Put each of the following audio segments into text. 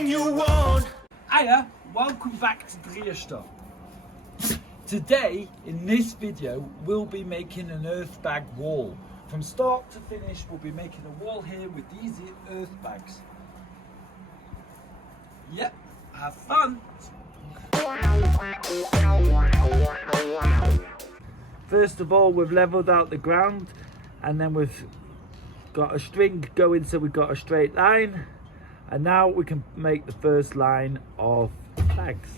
anything you want. Hiya, welcome back to Drieschta. Today, in this video, we'll be making an earth bag wall. From start to finish, we'll be making a wall here with these earth bags. Yep, have fun. First of all, we've leveled out the ground, and then we've got a string going so we've got a straight line, and now we can make the first line of bags.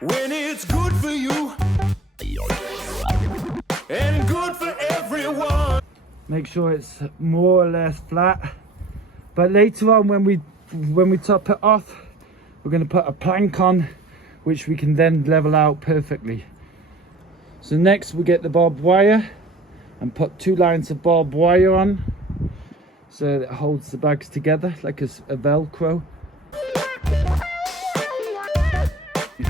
When it's good for you and good for everyone. Make sure it's more or less flat, but later on when we top it off, we're going to put a plank on which we can then level out perfectly. So next we get the barbed wire and put 2 lines of barbed wire on so that it holds the bags together like a velcro.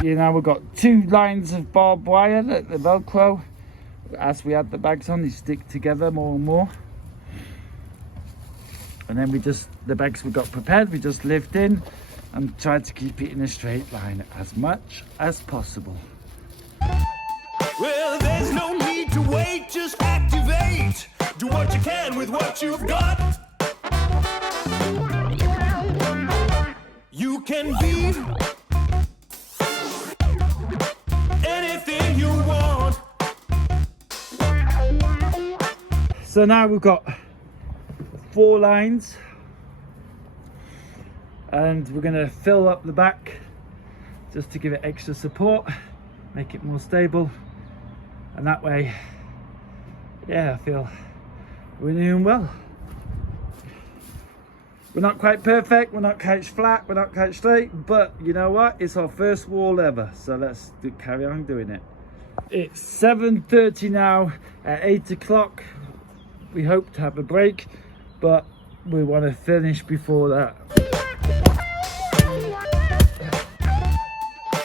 You know, we've got 2 lines of barbed wire that the velcro, as we add the bags on, they stick together more and more. And then the bags we got prepared, we just lift in and try to keep it in a straight line as much as possible. Well, there's no need to wait, just activate. Do what you can with what you've got. You can be anything you want. So now we've got 4 lines, and we're going to fill up the back just to give it extra support, make it more stable, and that way, yeah, I feel we're doing well. We're not quite perfect, we're not quite flat, we're not quite straight, but you know what, it's our first wall ever, so let's carry on doing it. It's 7:30 now. At 8 o'clock we hope to have a break, but we want to finish before that.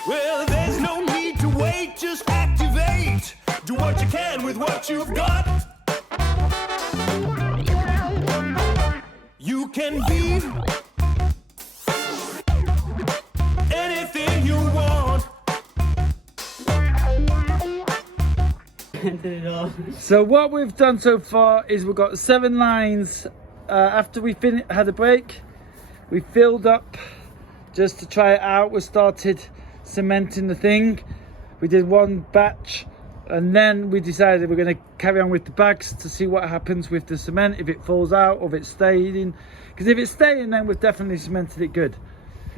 Well, there's no need to wait, just activate. Do what you can with what you've got. You can be anything you want. So what we've done so far is we've got 7 lines. After we had a break, we filled up just to try it out. We started cementing the thing. We did 1 batch, and then we decided we're going to carry on with the bags to see what happens with the cement, if it falls out or if it's staying. Because if it's staying, then we've definitely cemented it good.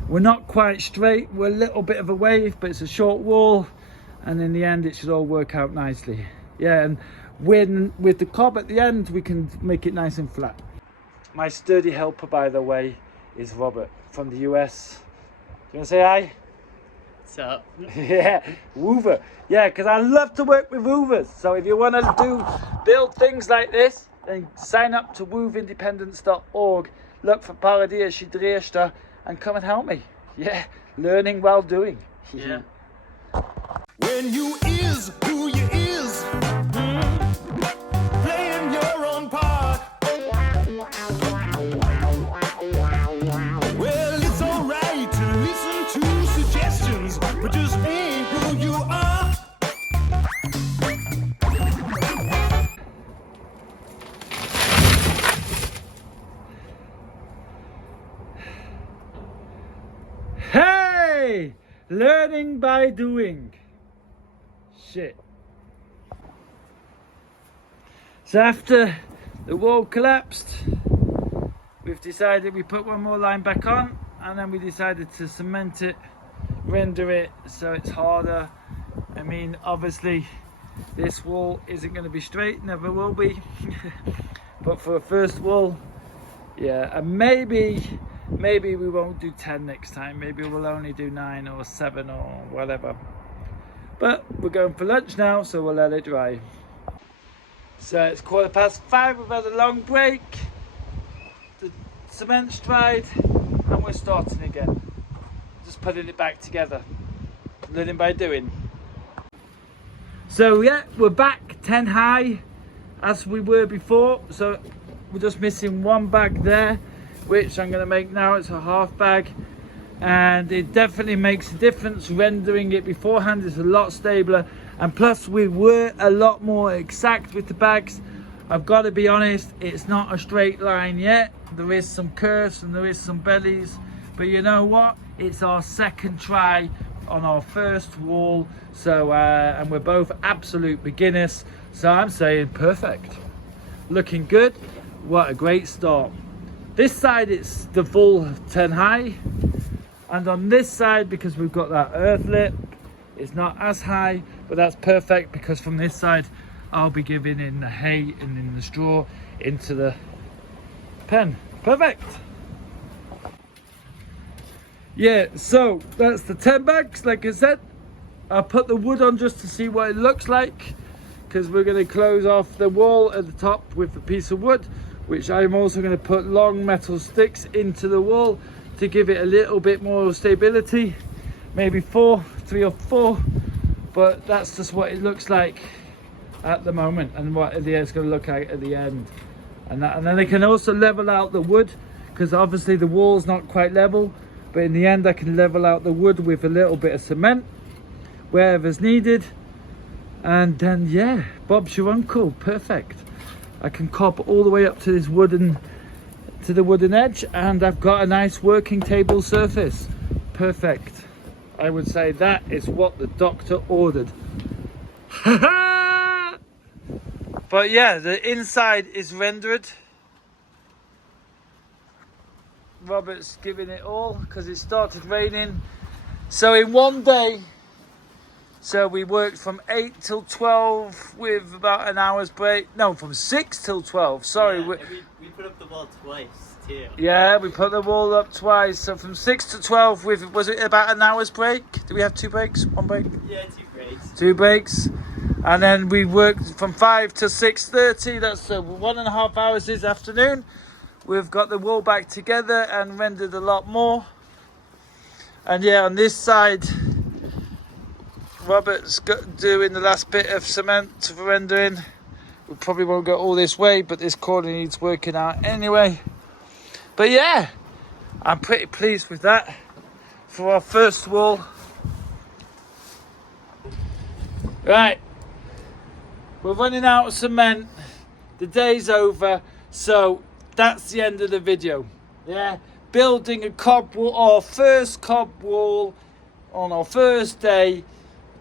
We're not quite straight, we're a little bit of a wave, but it's a short wall, and in the end it should all work out nicely. Yeah, and with the cob at the end, we can make it nice and flat. My sturdy helper, by the way, is Robert from the US. Do you want to say hi? What's up? Yeah, WWOOFER. Yeah, because I love to work with woofers. So if you want to build things like this, then sign up to woofindependence.org. Look for Paradischi Drieschta and come and help me. Yeah, learning while doing. Yeah. When you is who you is, playing your own part. Well, it's alright to listen to suggestions, but just be who you are. Hey! Learning by doing. Shit. So after the wall collapsed, we've decided we put 1 more line back on, and then we decided to cement it, render it so it's harder. I mean, obviously this wall isn't going to be straight, never will be. But for a first wall, yeah, and maybe we won't do 10 next time. Maybe we'll only do 9 or 7 or whatever. But we're going for lunch now, so we'll let it dry. So it's 5:15, we've had a long break. The cement's dried and we're starting again. Just putting it back together. Learning by doing. So yeah, we're back 10 high as we were before. So We're just missing one bag there, which I'm going to make now. It's a half bag, and it definitely makes a difference. Rendering it beforehand is a lot stabler, and plus we were a lot more exact with the bags. I've got to be honest, it's not a straight line yet. There is some curves and there is some bellies, but you know what? It's our second try on our first wall, so and we're both absolute beginners, so I'm saying perfect. Looking good. What a great start. This side it's the full 10 high, and on this side, because we've got that earth lip, it's not as high, but that's perfect because from this side I'll be giving in the hay and in the straw into the pen. Perfect. Yeah, so that's the 10 bags. Like I said, I'll put the wood on just to see what it looks like, because we're going to close off the wall at the top with the piece of wood, which I'm also going to put long metal sticks into the wall to give it a little bit more stability. Maybe 3 or 4, but that's just what it looks like at the moment, and what it's going to look like at the end. And then I can also level out the wood, because obviously the wall's not quite level, but in the end I can level out the wood with a little bit of cement wherever's needed, and then yeah, Bob's your uncle. Perfect. I can cop all the way up to this wooden edge, and I've got a nice working table surface. Perfect. I would say that is what the doctor ordered. But yeah, the inside is rendered. Robert's giving it all because it started raining. So in one day, so we worked from 8 till 12 with about an hour's break. No, from 6 till 12. Sorry. Yeah, we put up the wall twice too. Yeah, we put the wall up twice. So from 6 to 12 with, was it about an hour's break? Did we have 2 breaks? 1 break? Yeah, 2 breaks. 2 breaks. And then we worked from 5 to 6:30. That's 1.5 hours this afternoon. We've got the wall back together and rendered a lot more. And yeah, on this side, Robert's doing the last bit of cement for rendering. We probably won't go all this way, but this corner needs working out anyway. But yeah, I'm pretty pleased with that for our first wall. Right, we're running out of cement. The day's over, so that's the end of the video. Yeah, building a cob wall, our first cob wall on our first day.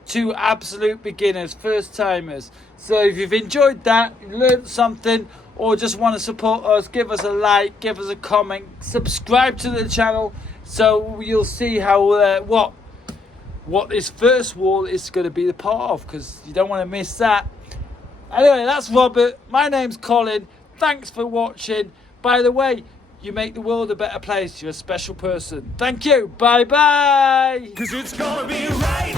2 absolute beginners, first timers. So if you've enjoyed that, you've learned something, or just want to support us, give us a like, give us a comment, subscribe to the channel, so you'll see how what this first wall is going to be the part of, because you don't want to miss that. Anyway, that's Robert. My name's Colin. Thanks for watching. By the way, you make the world a better place. You're a special person. Thank you. Bye bye. 'Cause it's gonna be right.